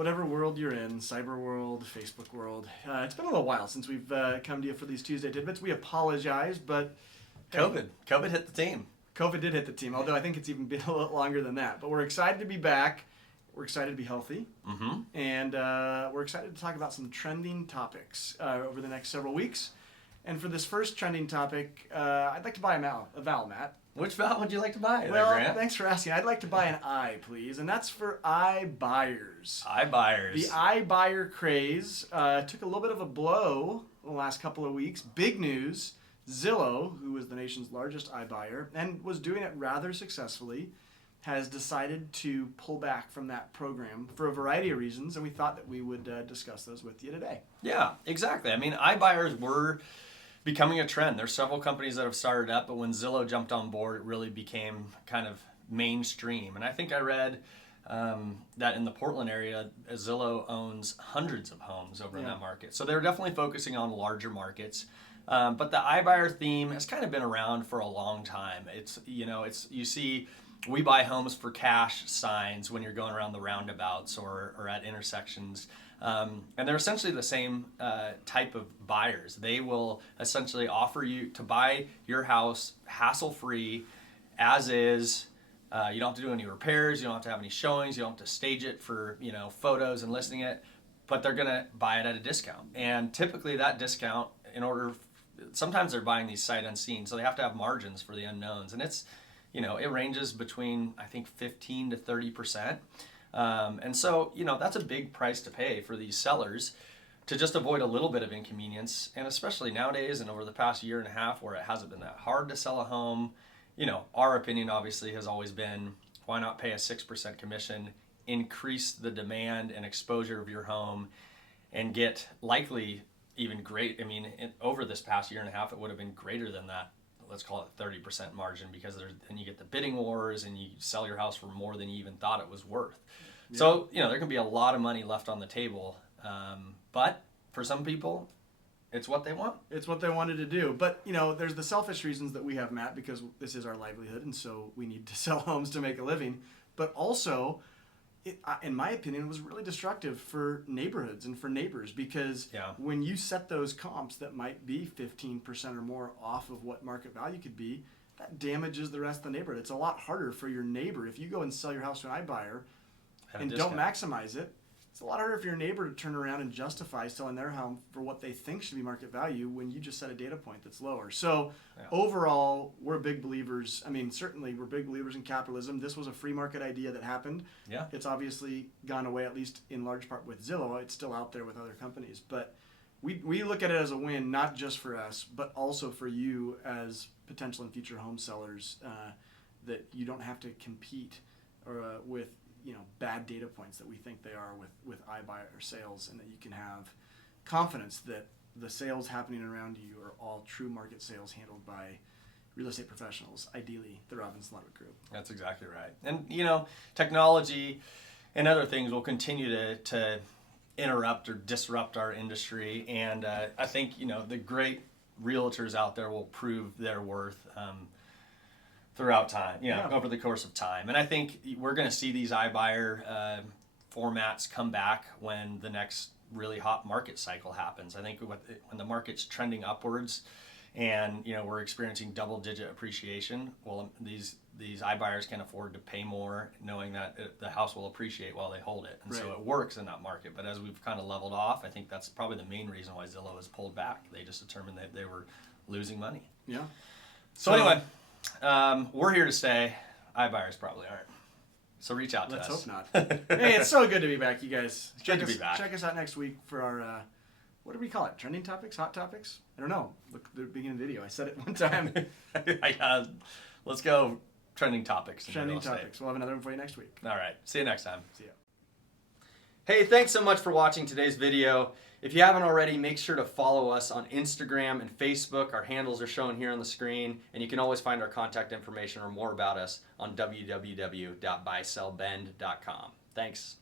whatever world you're in, cyber world, Facebook world. It's been a little while since we've come to you for these Tuesday tidbits. We apologize, but COVID hit the team. COVID did hit the team, although I think it's even been a little longer than that. But we're excited to be back. We're excited to be healthy. Mm-hmm. And we're excited to talk about some trending topics over the next several weeks. And for this first trending topic, I'd like to buy a vowel, Matt. Which vowel would you like to buy? Well, Grant? thanks for asking. I'd like to buy an I, please. And that's for iBuyers. iBuyers. The iBuyer craze took a little bit of a blow the last couple of weeks. Big news. Zillow, who is the nation's largest iBuyer and was doing it rather successfully, has decided to pull back from that program for a variety of reasons, and we thought that we would discuss those with you today. Yeah, exactly. I mean, iBuyers were becoming a trend. There's several companies that have started up, but when Zillow jumped on board, it really became kind of mainstream. And I think I read that in the Portland area, Zillow owns hundreds of homes over in that market. So they're definitely focusing on larger markets. But the iBuyer theme has kind of been around for a long time. You see we buy homes for cash signs when you're going around the roundabouts or at intersections. And they're essentially the same type of buyers. They will essentially offer you to buy your house hassle-free, as is. You don't have to do any repairs. You don't have to have any showings. You don't have to stage it for photos and listing it. But they're going to buy it at a discount. And typically that discount, sometimes they're buying these sight unseen, so they have to have margins for the unknowns. And it's, it ranges between, I think, 15 to 30%. And so, that's a big price to pay for these sellers to just avoid a little bit of inconvenience. And especially nowadays and over the past year and a half where it hasn't been that hard to sell a home, our opinion obviously has always been, why not pay a 6% commission, increase the demand and exposure of your home, and get likely even great. I mean, over this past year and a half, it would have been greater than that. Let's call it 30% margin, because then you get the bidding wars and you sell your house for more than you even thought it was worth. Yeah. So, there can be a lot of money left on the table. But for some people, it's what they want. It's what they wanted to do. But, there's the selfish reasons that we have, Matt, because this is our livelihood. And so we need to sell homes to make a living. But also, in my opinion, it was really destructive for neighborhoods and for neighbors, because when you set those comps that might be 15% or more off of what market value could be, that damages the rest of the neighborhood. It's a lot harder for your neighbor. If you go and sell your house to an iBuyer and don't maximize it, it's a lot harder for your neighbor to turn around and justify selling their home for what they think should be market value when you just set a data point that's lower. So overall, we're big believers. I mean, certainly we're big believers in capitalism. This was a free market idea that happened. Yeah. It's obviously gone away, at least in large part with Zillow. It's still out there with other companies. But we look at it as a win, not just for us, but also for you as potential and future home sellers, that you don't have to compete with bad data points that we think they are with iBuyer sales, and that you can have confidence that the sales happening around you are all true market sales handled by real estate professionals, ideally the Robinson Ludwig Group. That's exactly right. And, technology and other things will continue to interrupt or disrupt our industry. And I think, the great realtors out there will prove their worth throughout time, over the course of time. And I think we're going to see these iBuyer formats come back when the next really hot market cycle happens. I think when the market's trending upwards and, we're experiencing double-digit appreciation, well, these iBuyers can afford to pay more, knowing that the house will appreciate while they hold it. And so it works in that market. But as we've kind of leveled off, I think that's probably the main reason why Zillow has pulled back. They just determined that they were losing money. Yeah. So anyway, we're here to stay. iBuyers probably aren't. So reach out to us. Let's hope not. Hey, it's so good to be back, you guys. Good to be back. Check us out next week for our, what do we call it? Trending topics? Hot topics? I don't know. Look at the beginning of the video. I said it one time. Let's go trending topics. Trending topics. We'll have another one for you next week. All right. See you next time. See ya. Hey, thanks so much for watching today's video. If you haven't already, make sure to follow us on Instagram and Facebook. Our handles are shown here on the screen, and you can always find our contact information or more about us on www.buysellbend.com. Thanks.